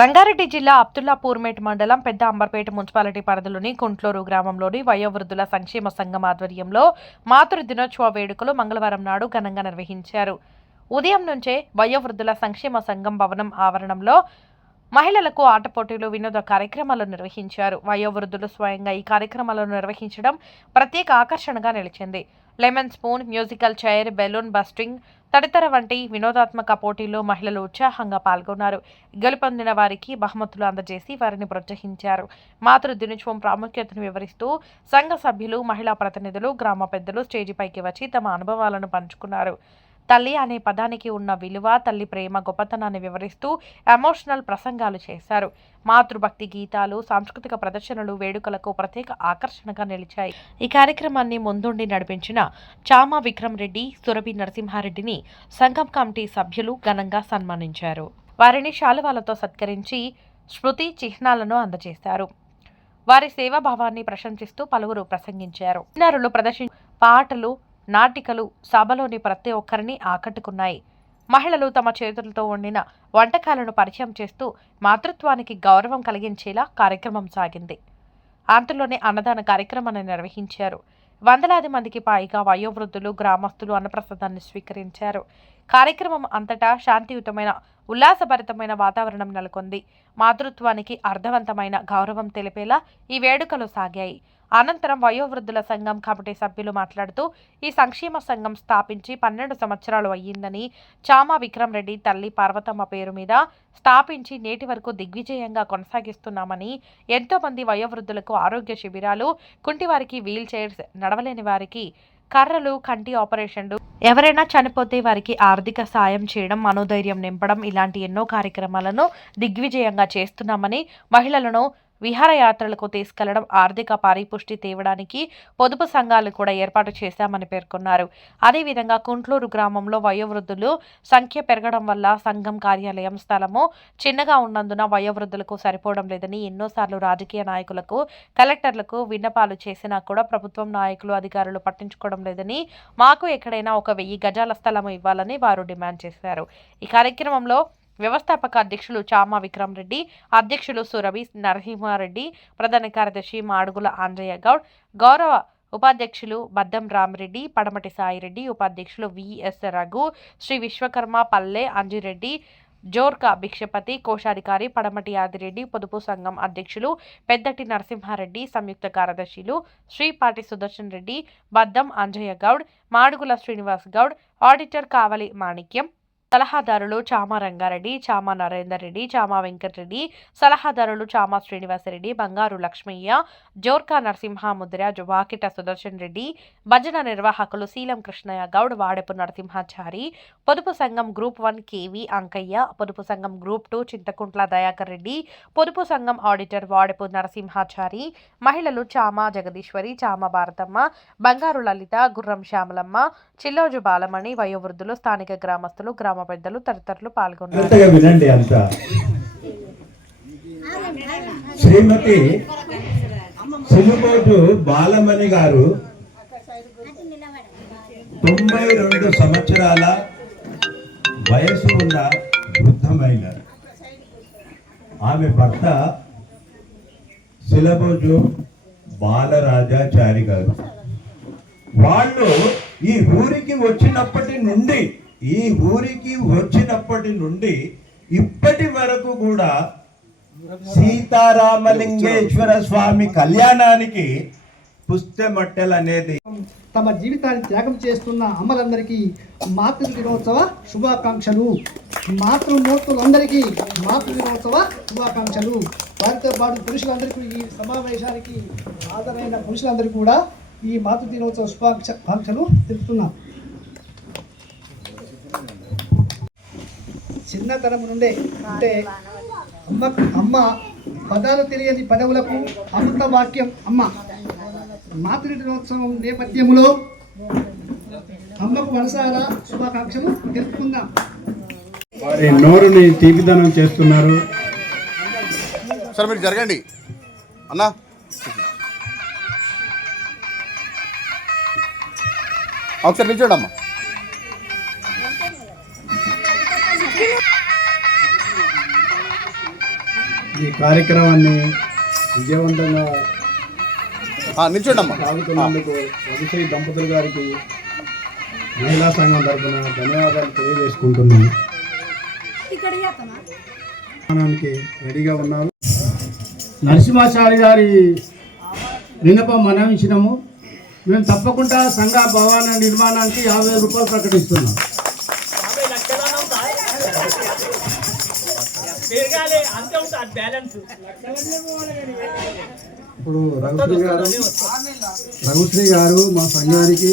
రంగారెడ్డి జిల్లా అబ్దుల్లాపూర్మేట్ మండలం పెద్ద అంబర్పేట మున్సిపాలిటీ పరిధిలోని కుంట్లూరు గ్రామంలోని వయోవృద్ధుల సంక్షేమ సంఘం ఆధ్వర్యంలో మాతృ దినోత్సవ వేడుకలు మంగళవారం నాడు ఘనంగా నిర్వహించారు. ఉదయం నుంచే వయోవృద్ధుల సంక్షేమ సంఘం భవనం ఆవరణంలో మహిళలకు ఆట పోటీలు, వినోద కార్యక్రమాలు నిర్వహించారు. వయోవృద్ధులు స్వయంగా ఈ కార్యక్రమాలను నిర్వహించడం ప్రత్యేక ఆకర్షణగా నిలిచింది. Lemon spoon, musical chair, balloon busting తదితర వంటి వినోదాత్మక పోటీల్లో మహిళలు ఉత్సాహంగా పాల్గొన్నారు. గెలుపొందిన వారికి బహుమతులు అందజేసి వారిని ప్రోత్సహించారు. మాతృ దినోత్సవం ప్రాముఖ్యతను వివరిస్తూ సంఘ సభ్యులు, మహిళా ప్రతినిధులు, గ్రామ పెద్దలు స్టేజిపైకి వచ్చి తమ అనుభవాలను పంచుకున్నారు. తల్లి అనే పదానికి ఉన్న విలువ, తల్లి ప్రేమ గొప్పతనాన్ని వివరిస్తూ ఎమోషనల్ ప్రసంగాలు చేశారు. మాతృభక్తి గీతాలు, సాంస్కృతిక ప్రదర్శనలు వేడుకలకు ప్రత్యేక ఆకర్షణగా నిలిచాయి. ఈ కార్యక్రమాన్ని ముందుండి నడిపించిన చామా విక్రమ్ రెడ్డి, సురభి నరసింహారెడ్డిని సంఘం కమిటీ సభ్యులు ఘనంగా సన్మానించారు. వారిని శాలువాలతో సత్కరించి స్మృతి చిహ్నాలను అందజేశారు. వారి సేవాభావాన్ని ప్రశంసిస్తూ పలువురు ప్రసంగించారు. చిన్నారులు ప్రదర్శించిన పాటలు, నాటికలు సభలోని ప్రతి ఒక్కరిని ఆకట్టుకున్నాయి. మహిళలు తమ చేతులతో వండిన వంటకాలను పరిచయం చేస్తూ మాతృత్వానికి గౌరవం కలిగించేలా కార్యక్రమం సాగింది. అంతలోనే అన్నదాన కార్యక్రమాన్ని నిర్వహించారు. వందలాది మందికి పైగా వయోవృద్ధులు, గ్రామస్తులు అన్నప్రసాదాన్ని స్వీకరించారు. కార్యక్రమం అంతటా శాంతియుతమైన, ఉల్లాసభరితమైన వాతావరణం నెలకొంది. మాతృత్వానికి అర్థవంతమైన గౌరవం తెలిపేలా ఈ వేడుకలు సాగాయి. అనంతరం వయోవృద్ధుల సంఘం కమిటీ సభ్యులు మాట్లాడుతూ ఈ సంక్షేమ సంఘం స్థాపించి 12 సంవత్సరాలు అయ్యిందని, చామా విక్రమ్ రెడ్డి తల్లి పార్వతమ్మ పేరు మీద స్థాపించి నేటి వరకు దిగ్విజయంగా కొనసాగిస్తున్నామని, ఎంతో మంది వయోవృద్ధులకు ఆరోగ్య శిబిరాలు, కుంటివారికి వీల్ చైర్స్, నడవలేని వారికి కర్రలు, కంటి ఆపరేషన్లు, ఎవరైనా చనిపోతే వారికి ఆర్థిక సాయం చేయడం, మనోధైర్యం నింపడం ఇలాంటి ఎన్నో కార్యక్రమాలను దిగ్విజయంగా చేస్తున్నామని, మహిళలను విహారయాత్రలకు తీసుకెళ్లడం, ఆర్థిక పరిపుష్టి తేవడానికి పొదుపు సంఘాలు కూడా ఏర్పాటు చేశామని పేర్కొన్నారు. అదేవిధంగా కుంట్లూరు గ్రామంలో వయోవృద్ధులు సంఖ్య పెరగడం వల్ల సంఘం కార్యాలయం స్థలము చిన్నగా ఉన్నందున వయోవృద్ధులకు సరిపోవడం లేదని ఎన్నోసార్లు రాజకీయ నాయకులకు, కలెక్టర్లకు విన్నపాలు చేసినా కూడా ప్రభుత్వం నాయకులు, అధికారులు పట్టించుకోవడం లేదని, మాకు ఎక్కడైనా ఒక 1000 గజాల స్థలము ఇవ్వాలని వారు డిమాండ్ చేశారు. ఈ కార్యక్రమంలో వ్యవస్థాపక అధ్యక్షులు చామా విక్రమ్ రెడ్డి, అధ్యక్షులు సురభి నరసింహారెడ్డి, ప్రధాన కార్యదర్శి మాడుగుల ఆంజయ్య గౌడ్, గౌరవ ఉపాధ్యక్షులు బద్దం రామిరెడ్డి, పడమటి సాయిరెడ్డి, ఉపాధ్యక్షులు విఎస్ రఘు, శ్రీ విశ్వకర్మ పల్లె అంజిరెడ్డి, జోర్కా భిక్షపతి, కోశాధికారి పడమటి ఆదిరెడ్డి, పొదుపు సంఘం అధ్యక్షులు పెద్దటి నరసింహారెడ్డి, సంయుక్త కార్యదర్శులు శ్రీపాటి సుదర్శన్ రెడ్డి, బద్దం అంజయ్య గౌడ్, మాడుగుల శ్రీనివాస్ గౌడ్, ఆడిటర్ కావలి మాణిక్యం, సలహాదారులు చామా రంగారెడ్డి, చామా నరేందర్ రెడ్డి, చామా వెంకటరెడ్డి, సలహాదారులు చామా శ్రీనివాసరెడ్డి, బంగారు లక్ష్మయ్య, జోర్కా నరసింహముద్ర, వాకిట సుదర్శన్ రెడ్డి, భజన నిర్వాహకులు శీలం కృష్ణయ్య గౌడ్, వాడెపు నరసింహాచారి, పొదుపు సంఘం గ్రూప్ 1 కేవి అంకయ్య, పొదుపు సంఘం గ్రూప్ 2 చింతకుంట్ల దయాకర్ రెడ్డి, పొదుపు సంఘం ఆడిటర్ వాడెపు నరసింహాచారి, మహిళలు చామా జగదీశ్వరి, చామా భారతమ్మ, బంగారు లలిత, గుర్రం శ్యామలమ్మ, చిల్లోజు బాలమణి, వయోవృద్ధులు, స్థానిక గ్రామస్తులు, గ్రామ పెద్దలు తదితరులు పాల్గొన్నారు. వినండి అంతా. శ్రీమతి సిలుబోజు బాలమణి గారు 92 సంవత్సరాల వయసు ఉన్న వృద్ధమైన ఆమె భర్త సిలుబోజు బాలరాజాచారి గారు. వాళ్ళు ఈ ఊరికి వచ్చినప్పటి నుండి ఇప్పటి వరకు కూడా సీతారామలింగేశ్వర స్వామి కళ్యాణానికి పుస్తెమట్టెలు అనేది తమ జీవితాన్ని త్యాగం చేస్తున్న అమ్మలందరికీ మాతృ దినోత్సవ శుభాకాంక్షలు. మాతృమూర్తులందరికీ మాతృ దినోత్సవ శుభాకాంక్షలు. వారితో పాటు పురుషులందరికీ, ఈ సమావేశానికి హాజరైన పురుషులందరికీ కూడా ఈ మాతృ దినోత్సవ శుభాకాంక్షలు తెలుపుతున్నాం. చిన్నతనం నుండే అంటే అమ్మ పదాలు తెలియని పదవులకు అమృత వాక్యం అమ్మ. మాతృ దినోత్సవం నేపథ్యంలో అమ్మకు మనసారా శుభాకాంక్షలు తెలుపుకుందాం. వారి నోరుని తీపిదనం చేస్తున్నారు. సార్ మీరు జరగండి అన్నా. ఒకసారి నిల్చోండి అమ్మా. ఈ కార్యక్రమాన్ని విజయవంతంగా నిల్చోండి అమ్మా. సాగుతున్నందుకు రఘుశ్రీ దంపతులు గారికి మహిళా సంఘం తరఫున ధన్యవాదాలు తెలియజేసుకుంటున్నాను. రెడీగా ఉన్నారు. నరసింహాచారి గారి విన్నపం మనవించినాము. మేము తప్పకుండా సంఘ భవన నిర్మాణానికి 50,000 రూపాయలు ప్రకటిస్తున్నాం. ఇప్పుడు రఘుశ్రీ గారు మా సంఘానికి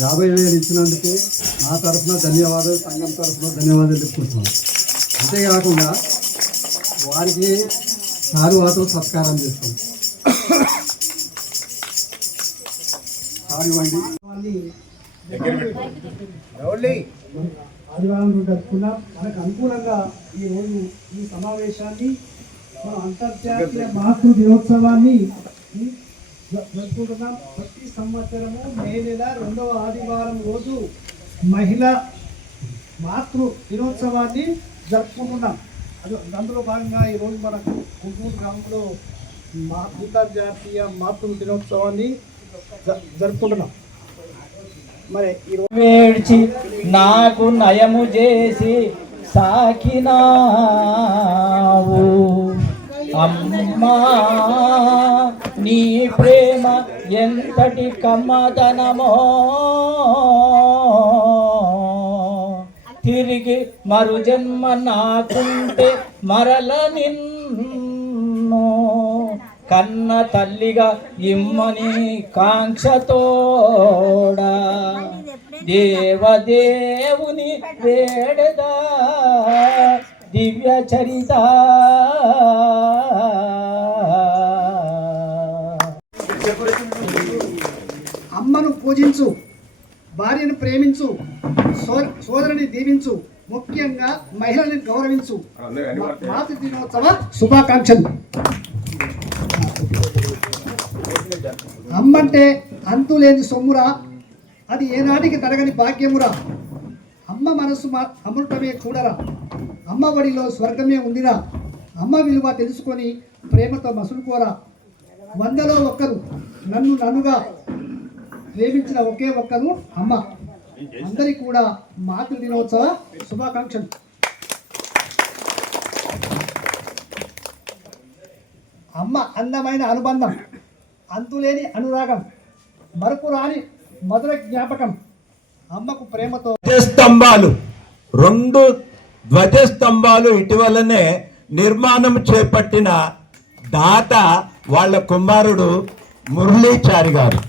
50,000 ఇచ్చినందుకు నా తరఫున ధన్యవాదాలు, సంఘం తరఫున ధన్యవాదాలు చెప్పుకుంటున్నాం. అంతేకాకుండా వారికి సారువాతో సత్కారం చేస్తాం. ఆదివారం జరుపుకున్నాం. మనకు అనుకూలంగా ఈరోజు ఈ సమావేశాన్ని మన అంతర్జాతీయ మాతృ దినోత్సవాన్ని జరుపుకుంటున్నాం. ప్రతి సంవత్సరము మే నెల 2వ ఆదివారం రోజు మహిళా మాతృ దినోత్సవాన్ని జరుపుకుంటున్నాం. అందులో భాగంగా ఈరోజు మనకు గుంటూరు గ్రామంలో అంతర్జాతీయ మాతృ దినోత్సవాన్ని జరుపుకుంటున్నాం. మరి ఈరోజు వేడ్చి నాకు నయము చేసి సాకినావు అమ్మా, నీ ప్రేమ ఎంతటి కమ్మదనమో, తిరిగి మరు జన్మ నాకుంటే మరల నిన్ను కన్న తల్లిగా ఇమ్మని కాంక్షతోడా దేవదేవుని వేడదా దివ్య చరిత. అమ్మను పూజించు, భార్యను ప్రేమించు, సోదరుని దీవించు, ముఖ్యంగా మహిళని గౌరవించు. మాతృ దినోత్సవ శుభాకాంక్షలు. అమ్మంటే అంతులేని సొమ్మురా, అది ఏనాటికి తరగని భాగ్యమురా. అమ్మ మనసు అమృతమే చూడరా, అమ్మ ఒడిలో స్వర్గమే ఉందిరా. అమ్మ విలువ తెలుసుకొని ప్రేమతో మసులుకోరా. 100లో ఒక్కరు, నన్నుగా ప్రేమించిన ఒకే ఒక్కరు అమ్మ. అందరికీ కూడా మాతృ దినోత్సవ శుభాకాంక్షలు. అమ్మ అందమైన అనుబంధం, అంతులేని అనురాగం, మరపురాని మధుర జ్ఞాపకం. అమ్మకు ప్రేమతో ధ్వజస్తంభాలు 2 ధ్వజస్తంభాలు ఇటీవలనే నిర్మాణం చేపట్టిన దాత వాళ్ళ కుమారుడు మురళీచారి గారు.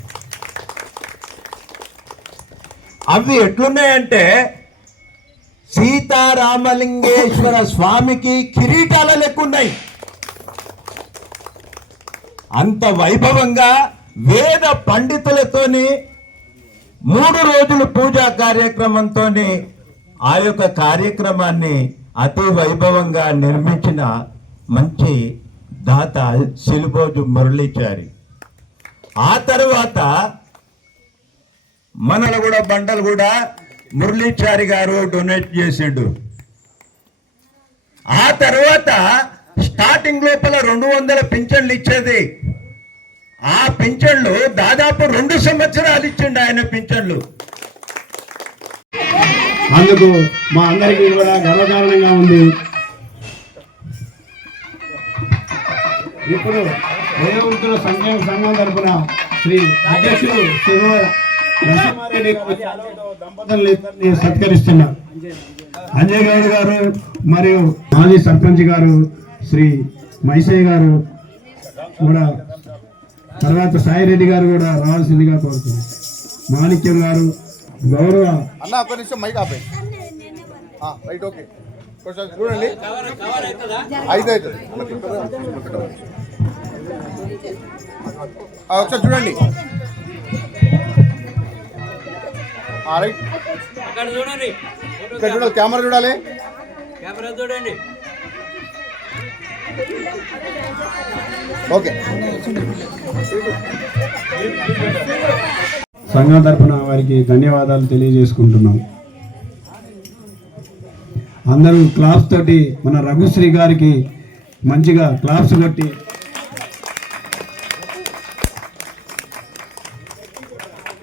అవి ఎట్లున్నాయంటే సీతారామలింగేశ్వర స్వామికి కిరీటాల లెక్కున్నాయి. అంత వైభవంగా వేద పండితులతోని 3 రోజులు పూజా కార్యక్రమంతో ఆ యొక్క కార్యక్రమాన్ని అతి వైభవంగా నిర్మించిన మంచి దాత సిలుబోజు మురళీచారి. ఆ తర్వాత మనలు కూడా బండలు కూడా మురళీచారి గారు డొనేట్ చేసిండు. ఆ తర్వాత స్టార్టింగ్ లోపల 200 పింఛన్లు ఇచ్చేది. ఆ పింఛన్లు దాదాపు 2 సంవత్సరాలు ఇచ్చిండు ఆయన పింఛన్లు. అందుకు మా అందరికీ కూడా గర్వకారణంగా ఉంది. ఇప్పుడు వయోవృద్ధుల సంఘం తరఫున శ్రీ అధ్యక్షులు నరసింహారెడ్డి దంపతుల్ని సత్కరిస్తున్నారు. అంజయ్ గౌడ్ గారు మరియు మాజీ సర్పంచ్ గారు శ్రీ మైసయ్య గారు కూడా, తర్వాత సాయిరెడ్డి గారు కూడా రావాల్సిందిగా కోరుతున్నారు. మాణిక్యం గారు, గౌరవ అన్న ఒక్క నిమిషం మైక్ ఆపే. Right, okay. కొంచెం చూడండి, 5 అవుతుంది. ఒకసారి చూడండి. రైట్, ఇక్కడ చూడాలి, కెమెరా చూడాలి. ఓకే. సంఘం తరఫున వారికి ధన్యవాదాలు తెలియజేసుకుంటున్నాం. అందరూ క్లాస్ తోటి మన రఘుశ్రీ గారికి మంచిగా క్లాప్స్ కొట్టి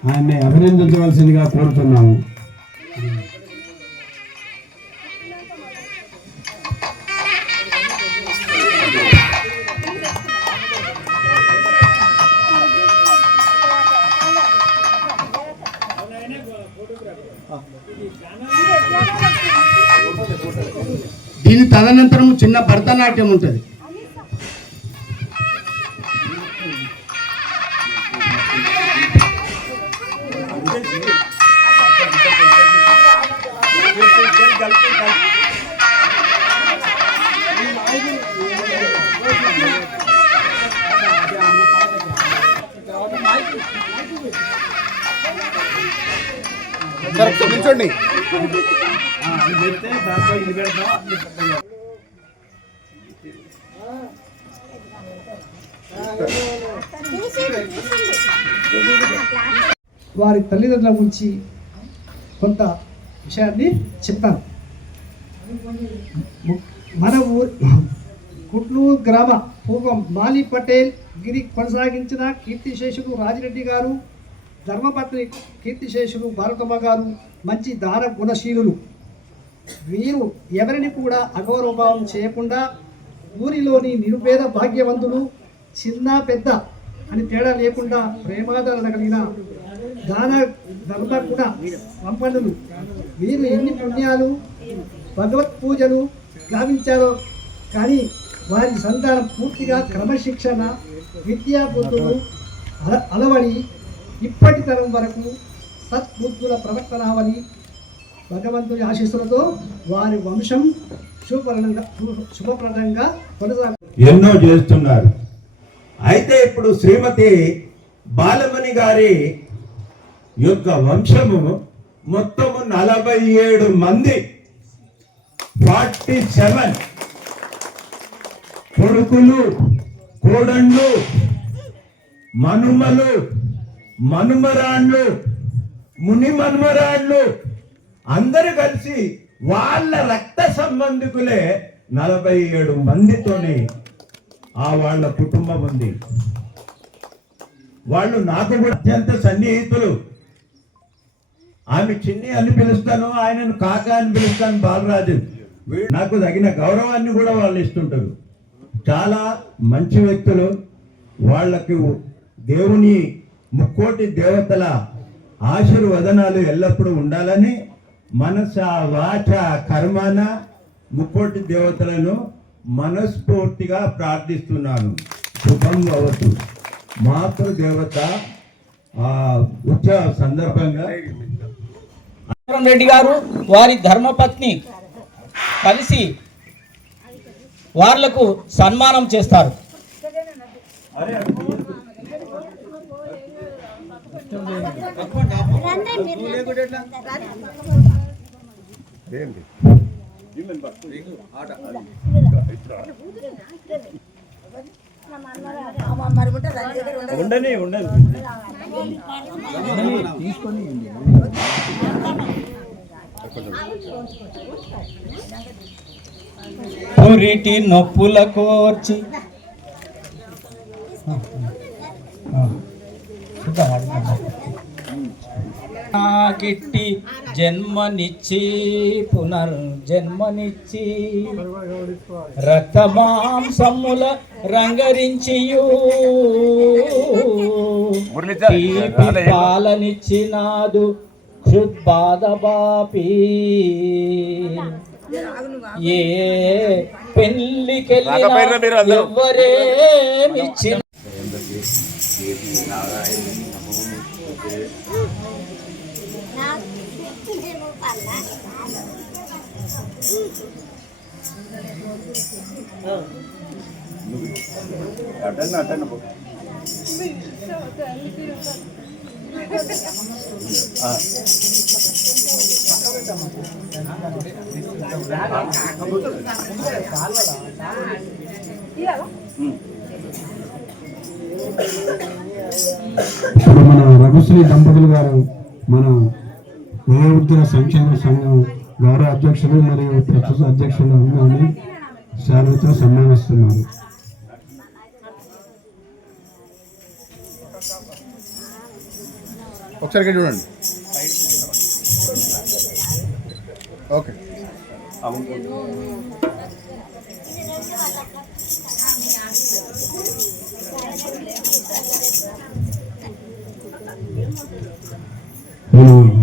ఆయన్ని అభినందించవలసిందిగా కోరుతున్నాము. దీని తదనంతరం చిన్న భరతనాట్యం ఉంటుంది. నిల్చోండి. వారి తల్లిదండ్రుల గురించి కొంత విషయాన్ని చెప్తాను. మన కుట్లూరు గ్రామ పూర్వం మాలి పటేల్ గిరి కొనసాగించిన కీర్తిశేషులు రాజిరెడ్డి గారు, ధర్మపత్ని కీర్తిశేషులు భారతమ్మ గారు మంచి దాన గుణశీలులు. వీరు ఎవరిని కూడా అగౌరవభావం చేయకుండా ఊరిలోని నిరుపేద భాగ్యవంతులు, చిన్న పెద్ద అని తేడా లేకుండా ప్రేమాదరణ కలిగిన దాన ధర్మగుణ సంపన్నులు. వీరు ఎన్ని పుణ్యాలు భగవత్ పూజలు గావించారో కానీ వారి సంతానం పూర్తిగా క్రమశిక్షణ విద్యా బుద్ధులు అలవడి ఇప్పటి తరం వరకు సద్బుద్ధుల ప్రవర్తనావలి భగవంతుని ఆశీస్సులతో వారి వంశం శుభప్రదంగా ఎన్నో చేస్తున్నారు. అయితే ఇప్పుడు శ్రీమతి బాలమణి గారి యొక్క వంశము మొత్తము 47 మంది, 47 కొడుకులు, కోడళ్ళు, మనుమలు, మనుమరాళ్ళు, ముని మనుమరాళ్ళు అందరూ కలిసి వాళ్ళ రక్త సంబంధికులే 47 మందితోని వాళ్ళ కుటుంబం ఉంది. వాళ్ళు నాకు కూడా అత్యంత సన్నిహితులు. ఆమె చిన్ని అని పిలుస్తాను, ఆయనను కాక అని పిలుస్తాను, బాలరాజు. నాకు తగిన గౌరవాన్ని కూడా వాళ్ళు ఇస్తుంటారు. చాలా మంచి వ్యక్తులు. వాళ్ళకు దేవుని ముక్కోటి దేవతల ఆశీర్వదనాలు ఎల్లప్పుడూ ఉండాలని మనస వాచ కర్మన ముక్కోటి దేవతలను మనస్ఫూర్తిగా ప్రార్థిస్తున్నాను. శుభం భవతు. మాతృదేవత ఉత్సవ సందర్భంగా రెడ్డి గారు వారి ధర్మపత్ని కలిసి వాళ్లకు సన్మానం చేస్తారు. పురిటి నొప్పుల కోర్చి గిట్టి జన్మనిచ్చి పునర్జన్మనిచ్చి రక్తమాంసముల రంగరించియు పాలనిచ్చినాదు క్షుద్బాధ బాపి ఏ పెళ్లికెళ్ళినా ఎవ్వరేమిచ్చిన ఇప్పుడు మన రఘుశ్రీ దంపతులు గారు మన వయోవృద్ధుల సంక్షేమ సంఘం గౌరవ అధ్యక్షులు మరియు ప్రస్తుత అధ్యక్షులు ఉన్నారని శాలువతో సన్మానిస్తున్నారు. ఒకసారి ఇక్కడ చూడండి. ఓకే.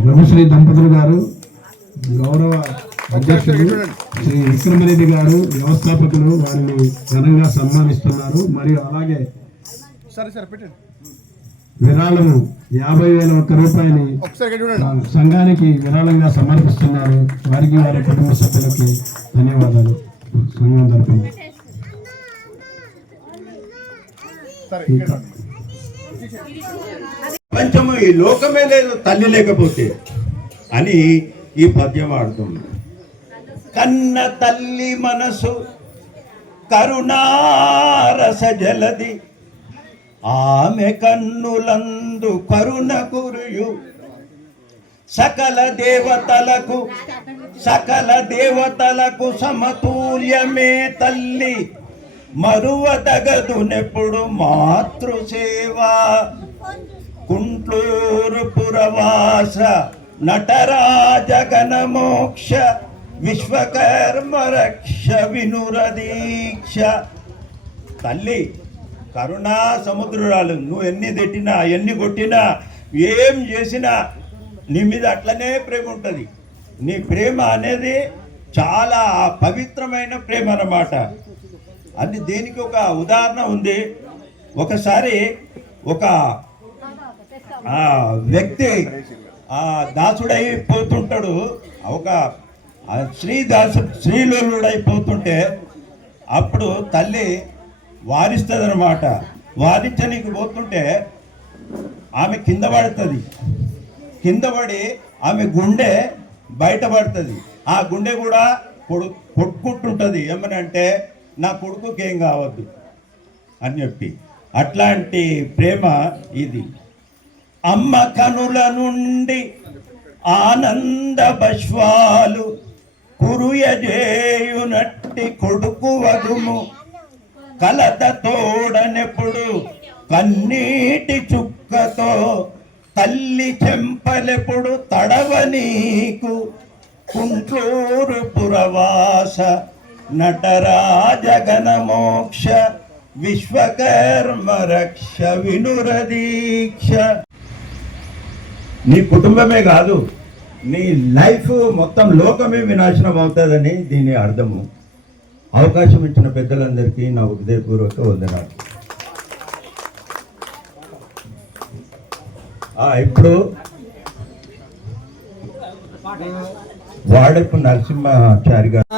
రఘుశ్రీ దంపతులు గారు, గౌరవ అధ్యక్షులు శ్రీ విక్రమరెడ్డి గారు, వ్యవస్థాపకులు వారిని ఘనంగా సన్మానిస్తున్నారు. మరియు అలాగే సరే పెట్టండి. విరాళము 50,001 రూపాయలు ఒకసారి ఇక్కడ చూడండి. సంఘానికి విరాళంగా సమర్పిస్తున్నారు. వారికి వారి కుటుంబ సభ్యులకి ధన్యవాదాలు సంఘం తరపున. సరే ఇక్కడ ప్రపంచము ఈ లోకమే లేదు తల్లి లేకపోతే అని ఈ పద్యం ఆడుతుంది. కన్న తల్లి మనసు కరుణారస జలది, ఆమె కన్నులందు కరుణ కురియు, సకల దేవతలకు సమతుల్యమే తల్లి, మరువదగదునెప్పుడు మాతృసేవ. కుంట్లూరు పురవాస నటరాజ గణమోక్ష, విశ్వకర్మ రక్ష వినురదీక్ష. తల్లి కరుణా సముద్రాలు. నువ్వు ఎన్ని తిట్టినా, ఎన్ని కొట్టినా, ఏం చేసినా నీ మీద అట్లనే ప్రేమ ఉంటుంది. నీ ప్రేమ అనేది చాలా పవిత్రమైన ప్రేమ అన్నమాట. అది దీనికి ఒక ఉదాహరణ ఉంది. ఒకసారి ఒక వ్యక్తి దాసుడైపోతుంటాడు. ఒక శ్రీలోలుడైపోతుంటే అప్పుడు తల్లి వారిస్తుంది అనమాట. వారించనీకి పోతుంటే ఆమె కింద పడుతుంది. కింద పడి ఆమె గుండె బయటపడుతుంది. ఆ గుండె కూడా కొట్టుకుంటుంటుంది. ఏమనంటే నా కొడుకుకి ఏం కావద్దు అని చెప్పి. అట్లాంటి ప్రేమ ఇది. అమ్మ కనుల నుండి ఆనంద బష్వాలు కురుయజేయునట్టి కొడుకు వధుము, కలత తోడనెప్పుడు కన్నీటి చుక్కతో తల్లి చెంపలెప్పుడు తడవనీకు. కుంట్లూరు పురవాస నటరాజ గణమోక్ష, విశ్వకర్మ రక్ష వినురదీక్ష. నీ కుటుంబమే కాదు, నీ లైఫ్ మొత్తం లోకమే వినాశనం అవుతుందని దీని అర్థము. అవకాశం ఇచ్చిన పెద్దలందరికీ నా హృదయపూర్వక వందనాలు. ఇప్పుడు వాడపు నరసింహాచారి గారు.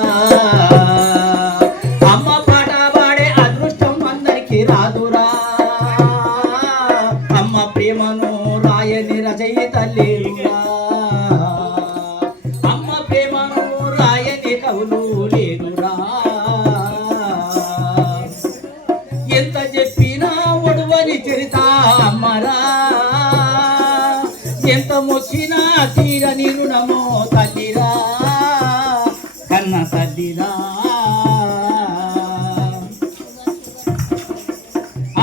అమ్మ పాట పాడే అదృష్టం అందరికి రాదురా, అమ్మ ప్రేమను రాయని రచయిత లేదురా, అమ్మ ప్రేమను రాయని కవులు లేదురా. ఎంత చెప్పినా ఒడవని చరిత అమ్మరా, ఎంత మొక్కినా తీరని రుణమో తల్లిరా, కన్న తల్లిరా.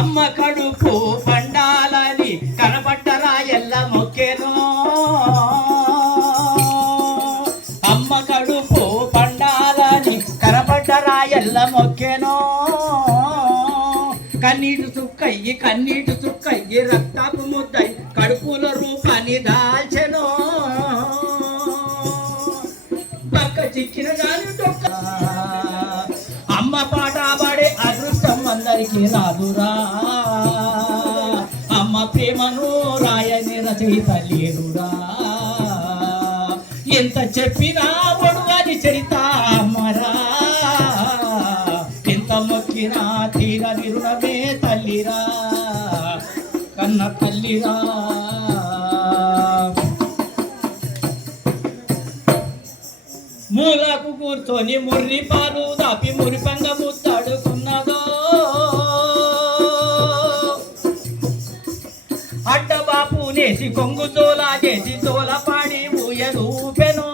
అమ్మ కడుపు పండాలని కనబడ్డరా ఎల్ల మొక్కేనో, అమ్మ కడుపు పండాలని కనబడ్డరా ఎల్ల మొక్కేనో. కన్నీటి చుక్కయ్యి రక్తపు ముద్దై కడుపుల రూపాన్ని దాల్చెనో. పక్క చిక్కిన గాని తొక్క అమ్మ పాట పాడే అదృష్టం అందరికి రాదురా, అమ్మ ప్రేమను రాయని రచయిత లేదురా. ఎంత చెప్పినా ఒడువని చరిత అమ్మరా, ఎంత మొక్కినా తీరని రుణమే తల్లిరా, కన్న తల్లిరా. మూలకు కూర్చొని ముర్రి పాలు దాపి మురిపంగ ముద్దాడుకున్నదో, అడ్డబాపు నేసి కొంగు తోలా చేసి తోల పాడి ఊయలూపెనో,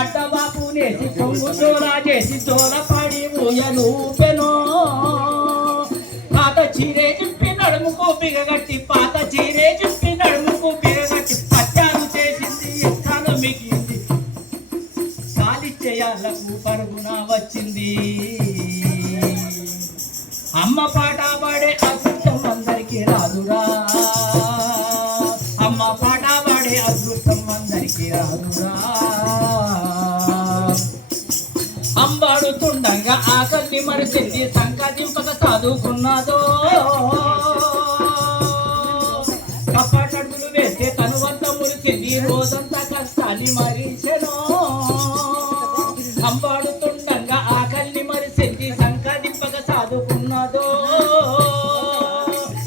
అడ్డబాపు నేసి కొంగు జోల చేసి జోల పడి ఊయలూపెనో పాత చీరే చింపి నడుముకు బిగగట్టి పాత చీరే చింపి నడుముకు బిగగట్టి పత్యాలు చేసింది ఎత్తాను మిగిలింది గాలి చేయాలకు పరుగున వచ్చింది అమ్మ పాట పాడే అదృష్టం అందరికీ రాదురా అమ్మ పాట పాడే అదృష్టం అందరికీ రాదురా అంబాడుతుండగా ఆకలిని మరిచింది సంకదింపక చదువుకున్నదో కప్పటడుగులు వేస్తే తనువంత మురిచింది రోజంతా కష్టాన్ని మరిచెనో అంబాడుతుండగా ఆకలిని మరిచింది సంకదింపక చదువుకున్నదో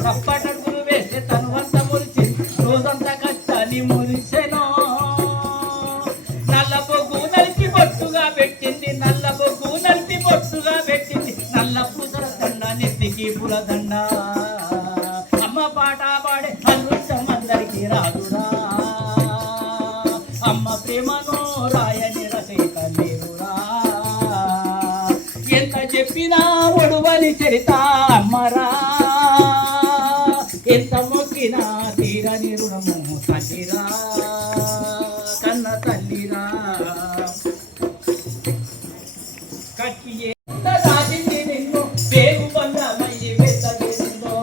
కప్పటడుగులు వేస్తే తనువంత మురిచింది రోజంతా కష్టాన్ని మురిచెనో నల్ల బొగ్గు నలిపి బొట్టుగా పెట్టింది నల్ల బొగ్గు నలిపి బొట్టుగా పెట్టింది నల్ల పూసల దండ నెత్తికి పూలదండ అమ్మ పాట పాడే అదృష్టం అందరికీ రాదురా అమ్మ ప్రేమను రాయని రచయిత లేరురా ఎంత చెప్పినా ఒడువని చరిత అమ్మరా ఎంత మొక్కినా తీరని రుణము తల్లిరా కన్న తల్లిరా కట్టి ఎంత దాచింది నిన్ను పేరు బంధమయ్యి వెతకిందో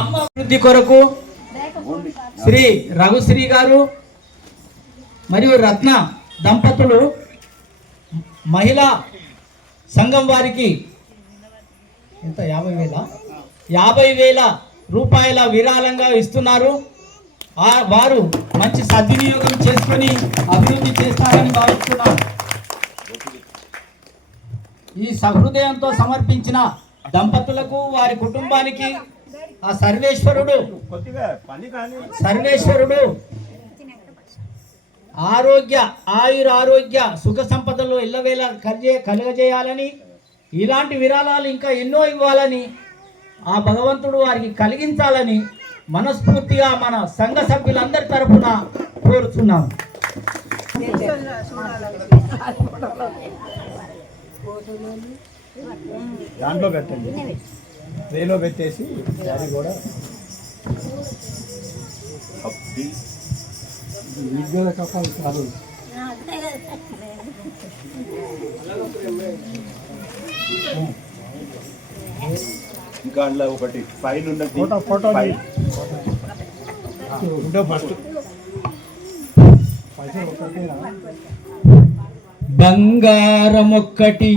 అమ్మ అభివృద్ధి కొరకు శ్రీ రఘుశ్రీ గారు మరియు రత్న దంపతులు మహిళా సంఘం వారికి ఎంత 50,000 రూపాయల విరాళంగా ఇస్తున్నారు. వారు మంచి సద్వినియోగం చేసుకొని అభివృద్ధి చేస్తారని భావిస్తున్నాను. ఈ సహృదయంతో సమర్పించిన దంపతులకు వారి కుటుంబానికి ఆ సర్వేశ్వరుడు ఆయురారోగ్య సుఖ సంపదలు ఎల్లవేళ కలుగజేయాలని, ఇలాంటి విరాళాలు ఇంకా ఎన్నో ఇవ్వాలని ఆ భగవంతుడు వారికి కలిగించాలని మనస్ఫూర్తిగా మన సంఘ సభ్యులందరి తరఫున కోరుతున్నాం. దాంట్లో పెట్టండి, ట్రేలో పెట్టేసి అది కూడా విద్యుత్ కప్పాలు కాదు. ఇంకా అందులో ఒకటి ఫైల్ ఉన్నది, ఫోటో ఫైల్ ఫస్ట్ పైసలు ఒకటేనా? బంగారమొక్కటి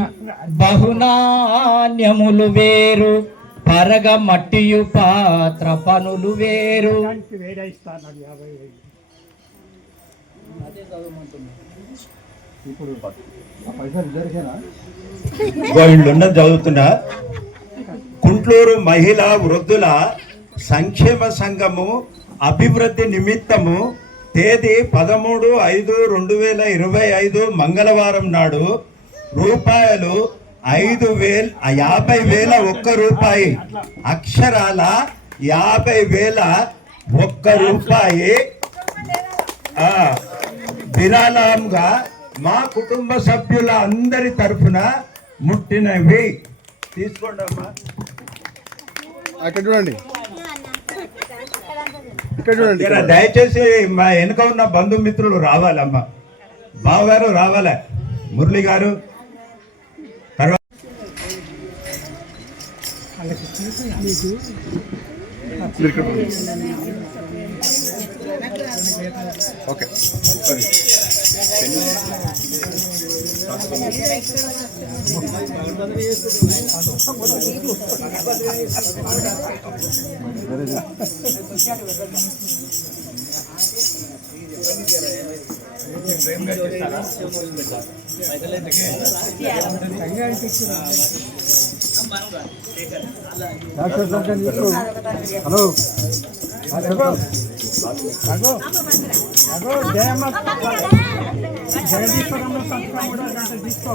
బహునాణ్యములు వేరు, పరగ మట్టియు పాత్ర పనులు వేరు. వేరే ఇస్తాను 50,000. ఇప్పుడు ఆ పైసలు ఇద్దరికేనా? వీళ్ళున్నది చదువుతున్నా. కుంట్లూరు మహిళా వృద్ధుల సంక్షేమ సంఘము అభివృద్ధి నిమిత్తము తేదీ 13/5/2025 మంగళవారం నాడు రూపాయలు 50,000 ఒక్క రూపాయి, అక్షరాల 50,000 ఒక్క రూపాయి విరాళంగా మా కుటుంబ సభ్యుల అందరి తరఫున ముట్టినవి. తీసుకోండి అమ్మా. ఇక్కడ చూడండి, ఇక్కడ చూడండి. దయచేసి మా వెనుక ఉన్న బంధుమిత్రులు రావాలమ్మా, బావగారు రావాలి, మురళి గారు. ఓకే, హలో జయమ్మ జగదీశ్వరంలో సంతకం కూడా తీసుకో.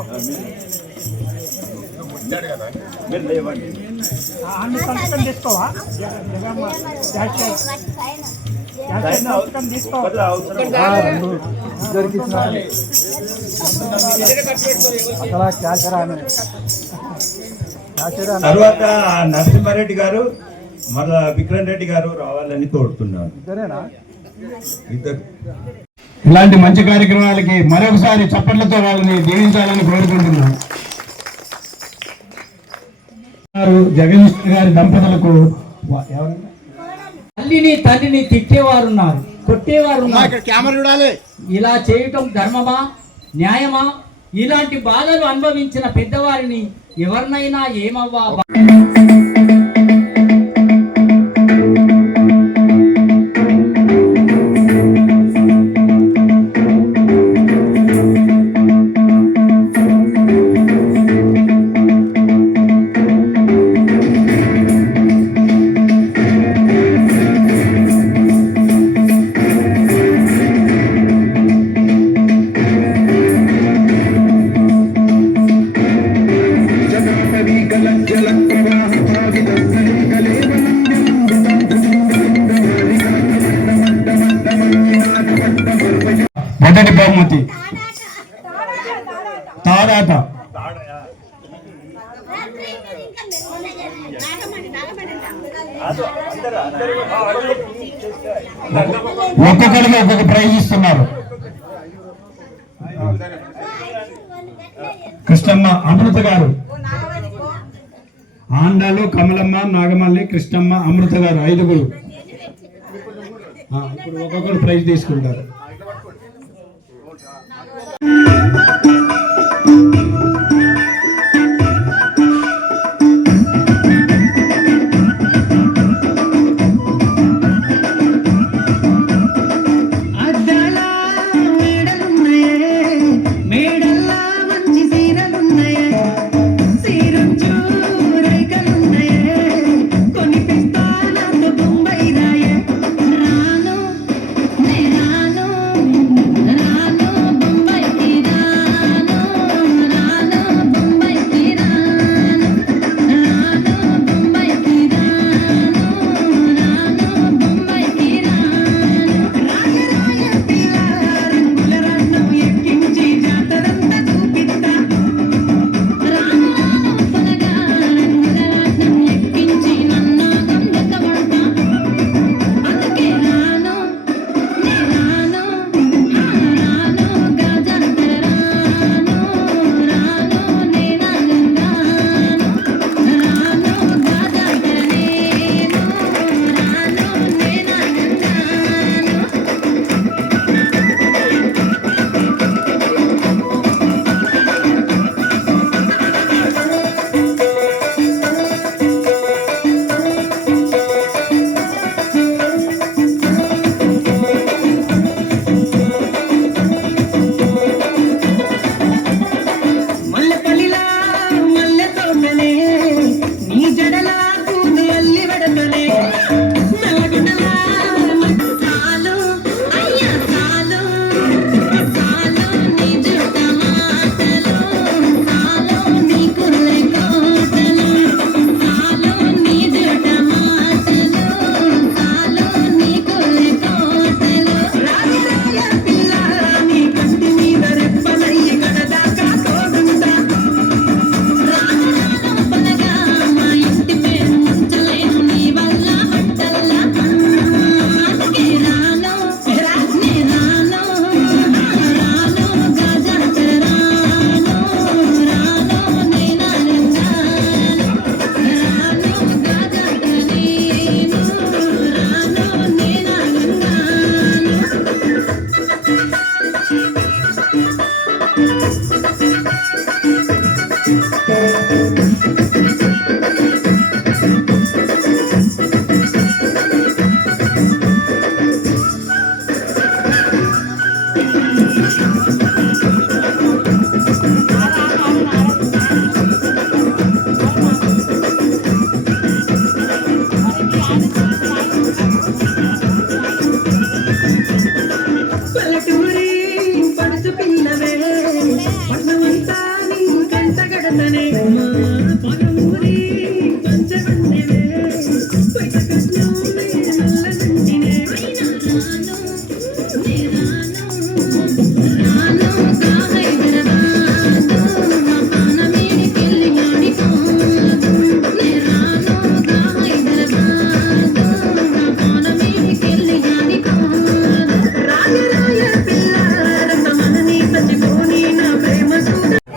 అన్ని సంతకం తీసుకోవా జగమ్మ? తర్వాత నరసింహారెడ్డి గారు మళ్ళా విక్రమ్ రెడ్డి గారు రావాలని కోరుతున్నాను. ఇద్దరు ఇలాంటి మంచి కార్యక్రమాలకి మరొకసారి చప్పట్లతో వాళ్ళని దీవించాలని కోరుకుంటున్నాను. జగన్ గారి దంపతులకు తల్లిని తండ్రిని తిట్టేవారున్నారు, కొట్టేవారున్నారు. ఇక్కడ కెమెరా చూడాలి. ఇలా చేయటం ధర్మమా, న్యాయమా? ఇలాంటి బాధలు అనుభవించిన పెద్దవారిని ఎవరినైనా ఏమవ్వా మొదటి బహుమతి తాదాత ఒక్కొక్కరికి ఒక్కొక్క ప్రైజ్ ఇస్తున్నారు. కృష్ణమ్మ అమృత గారు, ఆండాలు కమలమ్మ, నాగమల్లి, కృష్ణమ్మ, అమృత గారు 5గురు. ఇప్పుడు ఒక్కొక్కరు ప్రైజ్ తీసుకుంటారు.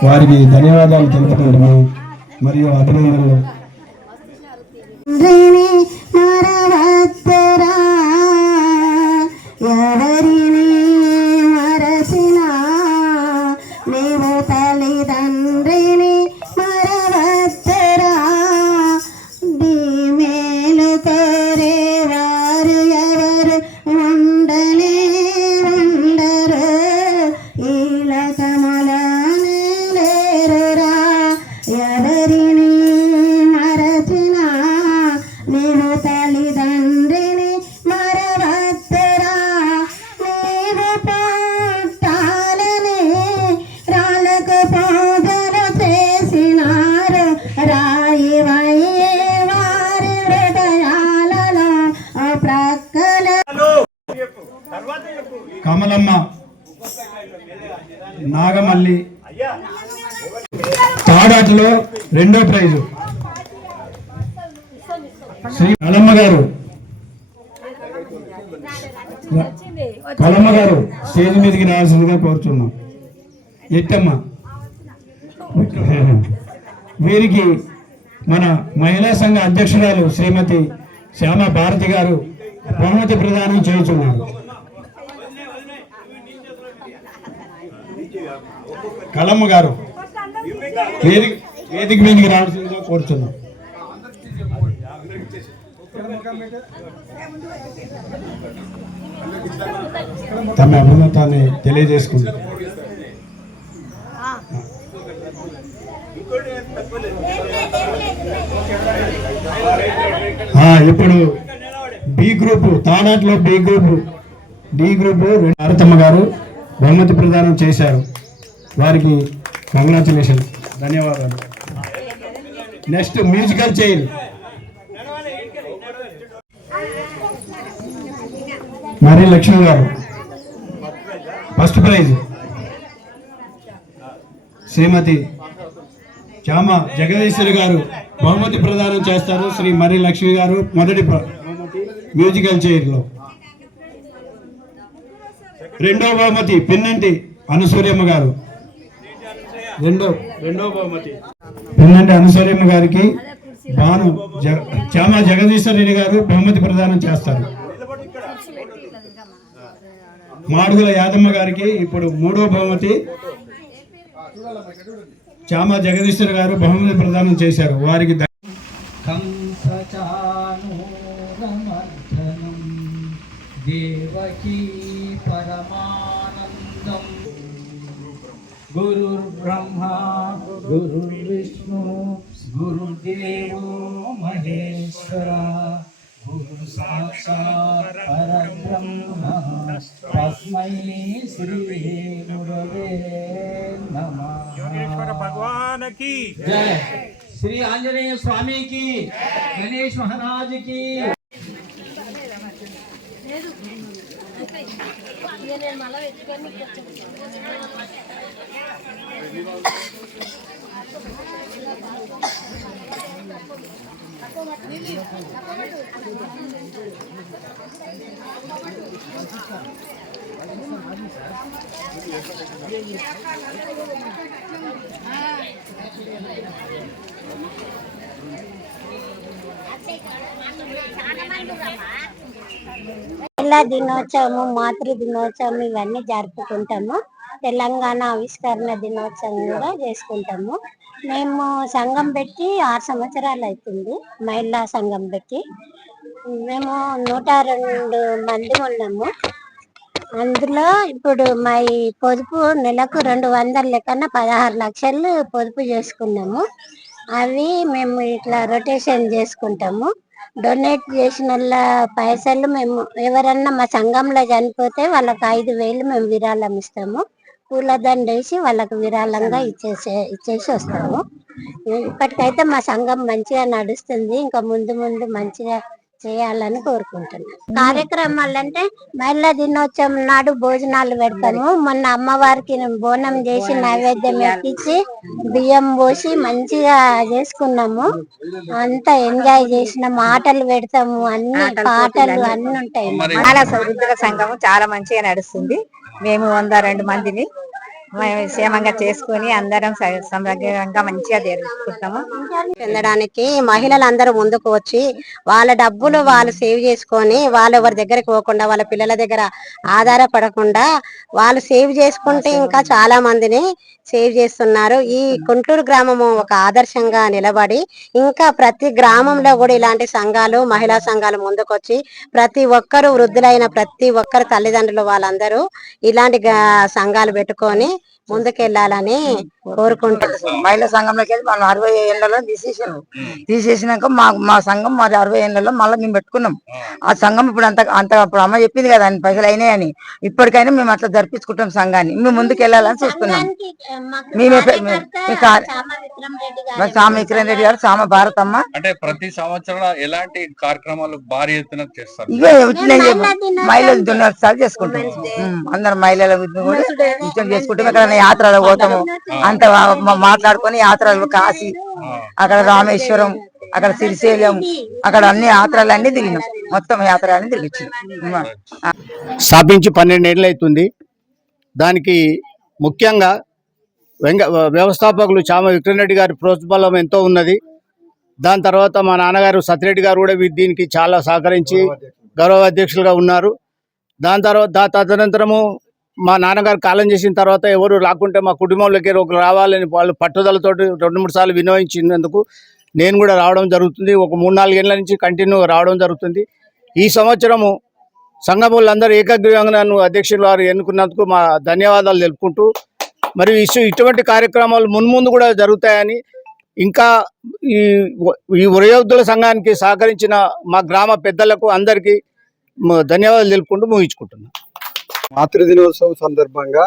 వారికి ధన్యవాదాలు తెలుపుకుంటున్నాం మరియు అభినందనలు. మరవద్దరా ఎవరిని మరచినా నీవు తల్లిదండ్రిని మరవద్దరా మేలు కోరేవారు ఎవరు ఉండనే ఉండరు ఈ లోకములోనే లేరురా ఎవరిని మరచినా నీవు తల్లిదండ్రిని మరవద్దరా నీవు పుట్టాలని రాళ్ళకు పూజలు చేసినారు రాయి వారి హృదయాలలో ప్రక్కల కమలమ్మ నాగమల్లి తాడాటలో 2వ ప్రైజు శ్రీ కలమ్మ గారు. కలమ్మ గారు స్టేజ్ మీదకి రావాల్సిందిగా కోరుతున్నాం. ఎట్టమ్మ వీరికి మన మహిళా సంఘ అధ్యక్షురాలు శ్రీమతి శ్యామ భారతి గారు బహుమతి ప్రదానం చేయుచున్నారు. కలమ్మ గారు వేదిక మీదకి రావాల్సిందిగా కోరుతున్నాం. తమ అభిమతాన్ని తెలియజేసుకుంటాం. ఇప్పుడు బి గ్రూప్ తాడాట్లో డి గ్రూప్ భారతమ్మ గారు బహుమతి ప్రదానం చేశారు. వారికి కంగ్రాచులేషన్, ధన్యవాదాలు. నెక్స్ట్ మ్యూజికల్ చైర్ మరి లక్ష్మి గారు ఫస్ట్ ప్రైజ్. శ్రీమతి చామ జగదీశ్వరి గారు బహుమతి ప్రదానం చేస్తారు. శ్రీ మరి లక్ష్మి గారు మొదటి మ్యూజికల్ చైర్లో. 2వ బహుమతి పిన్నంటి అనసూర్యమ్మ గారు. రెండో బహుమతి పిన్నంటి అనసూర్యమ్మ గారికి చామ జగదీశ్వరి గారు బహుమతి ప్రదానం చేస్తారు. మాడుగుల యాదమ్మ గారికి ఇప్పుడు 3వ బహుమతి చామ జగదీశ్వర్ గారు బహుమతి ప్రదానం చేశారు. వారికి కంసచానూరమర్దనం దేవకీ పరమానందం గురుర్బ్రహ్మా గురుర్విష్ణు గురుదేవో మహేశ్వర గురు సాక్షాత్ పరబ్రహ్మ తస్మై శ్రీ గురవే నమః. भगवान की जय श्री आंजनेय स्वामी की, गणेश महाराज की. మహిళా దినోత్సవము, మాతృ దినోత్సవం ఇవన్నీ జరుపుకుంటాము. తెలంగాణ ఆవిష్కరణ దినోత్సవం కూడా చేసుకుంటాము. మేము సంఘం పెట్టి 6 సంవత్సరాలు అవుతుంది. మహిళా సంఘం పెట్టి మేము 102 మంది ఉన్నాము. అందులో ఇప్పుడు మా పొదుపు నెలకు 200 లెక్కన 16 లక్షలు పొదుపు చేసుకున్నాము. అవి మేము ఇట్లా రొటేషన్ చేసుకుంటాము. డొనేట్ చేసిన పైసలు మేము ఎవరన్నా మా సంఘంలో చనిపోతే వాళ్ళకి 5,000 మేము విరాళం ఇస్తాము. పూలదండ వేసి వాళ్ళకి విరాళంగా ఇచ్చేసి వస్తాము. ఇప్పటికైతే మా సంఘం మంచిగా నడుస్తుంది. ఇంకా ముందు మంచిగా చేయాలని కోరుకుంటున్నాం. కార్యక్రమాలు అంటే మహిళా దినోత్సవం నాడు భోజనాలు పెడతాము. మొన్న అమ్మవారికి బోనం చేసి నైవేద్యం ఎక్కించి బియ్యం పోసి మంచిగా చేసుకున్నాము. అంతా ఎంజాయ్ చేసిన ఆటలు పెడతాము. అన్ని పాటలు అన్ని ఉంటాయి. మహిళా వృద్ధుల సంఘం చాలా మంచిగా నడుస్తుంది. మేము 102 మందిని మేము క్షేమంగా చేసుకొని అందరం సమగ్రంగా మంచిగా జరుపుకుంటాము. చెందడానికి మహిళలందరూ ముందుకు వచ్చి వాళ్ళ డబ్బులు వాళ్ళు సేవ్ చేసుకొని వాళ్ళు ఎవరి దగ్గరికి పోకుండా వాళ్ళ పిల్లల దగ్గర ఆధారపడకుండా వాళ్ళు సేవ్ చేసుకుంటే ఇంకా చాలా మందిని సేవ్ చేస్తున్నారు. ఈ కుంట్లూరు గ్రామము ఒక ఆదర్శంగా నిలబడి ఇంకా ప్రతి గ్రామంలో కూడా ఇలాంటి సంఘాలు మహిళా సంఘాలు ముందుకొచ్చి ప్రతి ఒక్కరు వృద్ధులైన ప్రతి ఒక్కరు తల్లిదండ్రులు వాళ్ళందరూ ఇలాంటి సంఘాలు పెట్టుకొని ముందుకెళ్లాలని కోరుకుంటున్నాం. మహిళా సంఘంలోకి వెళ్ళి మనం 60 ఏళ్లలో తీసేసినాక మా సంఘం మరి 60 ఏళ్లలో మళ్ళీ మేము పెట్టుకున్నాం. ఆ సంఘం ఇప్పుడు ఇప్పుడు అమ్మ చెప్పింది కదా అన్ని పైసలు అయినాయని. ఇప్పటికైనా మేము అట్లా జరిపించుకుంటాం సంఘాన్ని. మేము ముందుకు వెళ్ళాలని చూస్తున్నాం. సామ విక్రమ్ రెడ్డి గారు, సామ భారతమ్మ. అంటే ప్రతి సంవత్సరం ఎలాంటి కార్యక్రమాలు భారీ ఎత్తున చేస్తారు? మహిళలు దినోత్సవాలు చేసుకుంటాం. అందరు మహిళల కూడా చేసుకుంటాం. ఇక్కడ యాత్రలు పోతాము, అంత మాట్లాడుకొని యాత్రలు కాశీ, అక్కడ రామేశ్వరం, అక్కడ శ్రీశైలం, అక్కడ అన్ని యాత్రలన్నీ తిరిగినాం. మొత్తం యాత్రలన్నీ తిరిగి స్థాపించి 12 ఏళ్ళు అవుతుంది. దానికి ముఖ్యంగా వ్యవస్థాపకులు చామ విక్రమ్ రెడ్డి గారి ప్రోత్సాహం ఎంతో ఉన్నది. దాని తర్వాత మా నాన్నగారు సత్యరెడ్డి గారు కూడా దీనికి చాలా సహకరించి గౌరవ అధ్యక్షులుగా ఉన్నారు. దాని తర్వాత తదనంతరము మా నాన్నగారు కాలం చేసిన తర్వాత ఎవరు రాకుంటే మా కుటుంబంలోకి ఒకరు రావాలని వాళ్ళు పట్టుదలతో 2-3 సార్లు వినియోగించినందుకు నేను కూడా రావడం జరుగుతుంది. ఒక 3-4 ఏళ్ళ నుంచి కంటిన్యూగా రావడం జరుగుతుంది. ఈ సంవత్సరము సంఘములందరూ ఏకగ్రీవంగా నన్ను అధ్యక్షులు వారు ఎన్నుకున్నందుకు మా ధన్యవాదాలు తెలుపుకుంటూ, మరియు ఇటువంటి కార్యక్రమాలు మున్ముందు కూడా జరుగుతాయని, ఇంకా ఈ వయోవృద్ధుల సంఘానికి సహకరించిన మా గ్రామ పెద్దలకు అందరికీ ధన్యవాదాలు తెలుపుకుంటూ ముగించుకుంటున్నాను. మాతృదినోత్సవం సందర్భంగా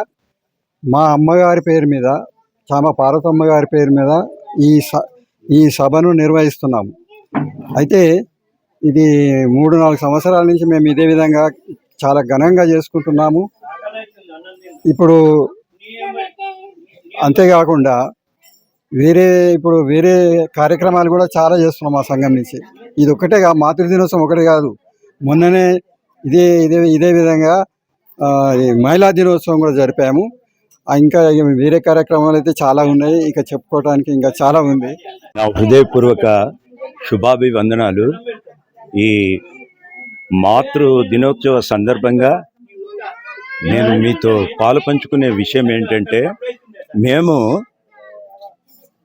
మా అమ్మగారి పేరు మీద, చామ పార్వతమ్మ గారి పేరు మీద ఈ సభను నిర్వహిస్తున్నాము. అయితే ఇది 3-4 సంవత్సరాల నుంచి మేము ఇదే విధంగా చాలా ఘనంగా చేసుకుంటున్నాము. ఇప్పుడు అంతేకాకుండా వేరే కార్యక్రమాలు కూడా చాలా చేస్తున్నాం మా సంఘం నుంచి. ఇది ఒకటే కాదు, మాతృదినోత్సవం ఒకటే కాదు, మొన్ననే ఇదే విధంగా మహిళా దినోత్సవం కూడా జరిపాము. ఇంకా వేరే కార్యక్రమాలు అయితే చాలా ఉన్నాయి, ఇక చెప్పుకోవడానికి ఇంకా చాలా ఉంది. నా హృదయపూర్వక శుభాభివందనాలు. ఈ మాతృ దినోత్సవ సందర్భంగా నేను మీతో పాలు పంచుకునే విషయం ఏంటంటే, మేము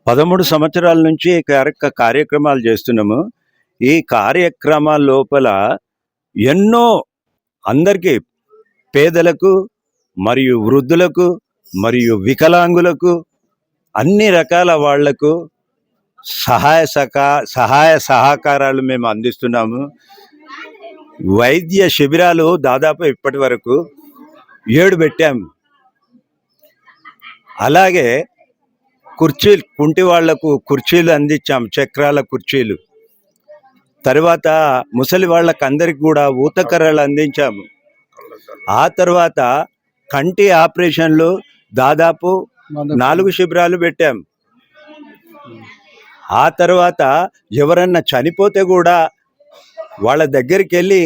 13 సంవత్సరాల నుంచి కార్యక్రమాలు చేస్తున్నాము. ఈ కార్యక్రమాల లోపల ఎన్నో అందరికీ, పేదలకు మరియు వృద్ధులకు మరియు వికలాంగులకు, అన్ని రకాల వాళ్లకు సహాయ సహకారాలు మేము అందిస్తున్నాము. వైద్య శిబిరాలు దాదాపు ఇప్పటి వరకు 7 పెట్టాము. అలాగే కుంటి వాళ్లకు కుర్చీలు అందించాం, చక్రాల కుర్చీలు. తర్వాత ముసలి వాళ్ళకు అందరికి కూడా ఊతకర్రలు అందించాము. ఆ తర్వాత కంటి ఆపరేషన్లు దాదాపు 4 శిబిరాలు పెట్టాం. ఆ తర్వాత ఎవరన్నా చనిపోతే కూడా వాళ్ళ దగ్గరికి వెళ్ళి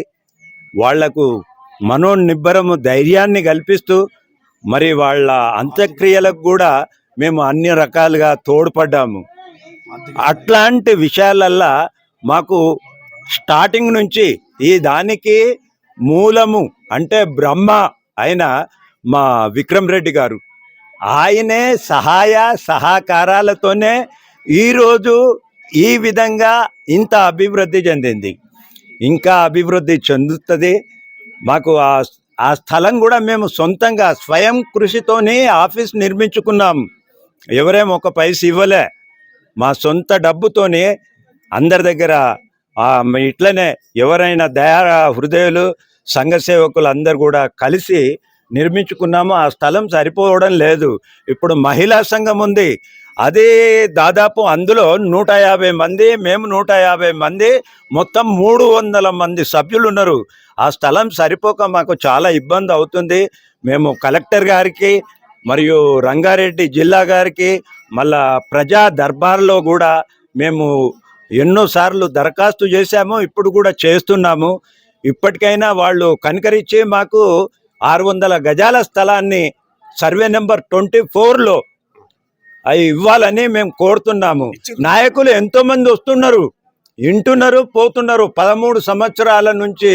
వాళ్లకు మనోనిబ్బరము ధైర్యాన్ని కల్పిస్తూ, మరి వాళ్ళ అంత్యక్రియలకు కూడా మేము అన్ని రకాలుగా తోడ్పడ్డాము. అట్లాంటి విషయాలల్లా మాకు స్టార్టింగ్ నుంచి ఈ దానికి మూలము అంటే బ్రహ్మ అయిన మా విక్రమ్ రెడ్డి గారు, ఆయనే సహాయ సహకారాలతోనే ఈరోజు ఈ విధంగా ఇంత అభివృద్ధి చెందింది. ఇంకా అభివృద్ధి చెందుతుంది. మాకు ఆ స్థలం కూడా మేము సొంతంగా స్వయం కృషితోనే ఆఫీస్ నిర్మించుకున్నాం. ఎవరేం ఒక పైస ఇవ్వలే, మా సొంత డబ్బుతోనే అందరి దగ్గర ఇట్లనే ఎవరైనా దయా హృదయులు సంఘ సేవకులు అందరు కూడా కలిసి నిర్మించుకున్నాము. ఆ స్థలం సరిపోవడం లేదు. ఇప్పుడు మహిళా సంఘం ఉంది, అదే దాదాపు అందులో 150 మంది, మేము 150 మంది, మొత్తం 300 మంది సభ్యులు ఉన్నారు. ఆ స్థలం సరిపోక మాకు చాలా ఇబ్బంది అవుతుంది. మేము కలెక్టర్ గారికి మరియు రంగారెడ్డి జిల్లా గారికి మళ్ళా ప్రజా దర్బార్లో కూడా మేము ఎన్నోసార్లు దరఖాస్తు చేశాము, ఇప్పుడు కూడా చేస్తున్నాము. ఇప్పటికైనా వాళ్ళు కనికరించి మాకు 600 గజాల స్థలాన్ని సర్వే నెంబర్ 24లో అవి ఇవ్వాలని మేము కోరుతున్నాము. నాయకులు ఎంతోమంది వస్తున్నారు, వింటున్నారు, పోతున్నారు. 13 సంవత్సరాల నుంచి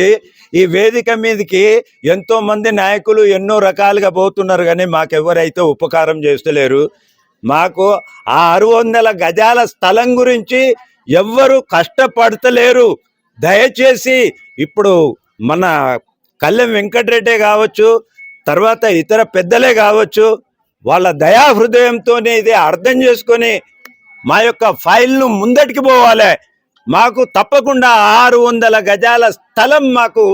ఈ వేదిక మీదకి ఎంతోమంది నాయకులు ఎన్నో రకాలుగా పోతున్నారు, కానీ మాకెవరైతే ఉపకారం చేస్తలేరు. మాకు ఆ 600 గజాల స్థలం గురించి ఎవ్వరు కష్టపడతలేరు. దయచేసి ఇప్పుడు మన కళ్యాణ్ వెంకటరెడ్డి కావచ్చు, తర్వాత ఇతర పెద్దలే కావచ్చు, వాళ్ళ దయా హృదయంతోనే ఇది అర్థం చేసుకొని మా యొక్క ఫైల్ను ముందటికి పోవాలి. మాకు తప్పకుండా 600 గజాల స్థలం మాకు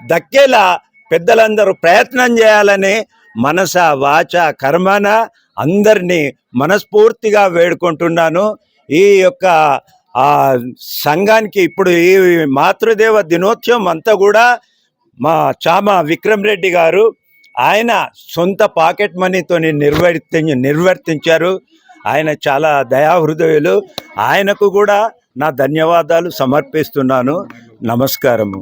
దక్కేలా పెద్దలందరూ ప్రయత్నం చేయాలని మనస వాచ కర్మన అందరినీ మనస్ఫూర్తిగా వేడుకుంటున్నాను. ఈ యొక్క సంఘానికి ఇప్పుడు ఈ మాతృదేవ దినోత్సవం అంతా కూడా మా చామ విక్రమ్ రెడ్డి గారు ఆయన సొంత పాకెట్ మనీతో నిర్వర్తించారు. ఆయన చాలా దయాహృదయులు. ఆయనకు కూడా నా ధన్యవాదాలు సమర్పిస్తున్నాను. నమస్కారము.